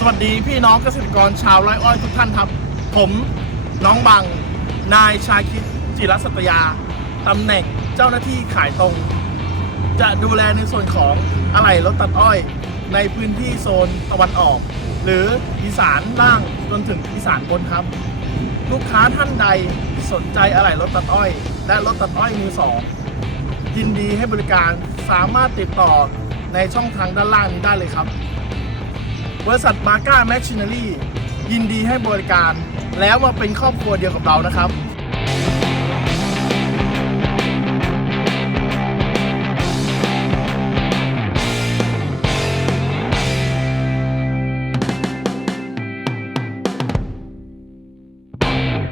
สวัสดีพี่น้องเกษตรกรชาวไร่อ้อยทุกท่านครับ ผมน้องบัง นายชาคิดจิรสัตยาตำแหน่งเจ้าหน้าที่ขายตรง จะดูแลในส่วนของอะไหล่รถตัดอ้อย ในพื้นที่โซนตะวันออก หรืออีสานล่างจนถึงอีสานบนครับ ลูกค้าท่านใดสนใจอะไหล่รถตัดอ้อย และรถตัดอ้อยมือสองยินดีให้บริการสามารถติดต่อในช่องทางด้านล่างนี้ได้เลยครับ บริษัทมาก้าแมชชีนารียินดีให้บริการ แล้วมาเป็นครอบครัวเดียวกับเรานะครับ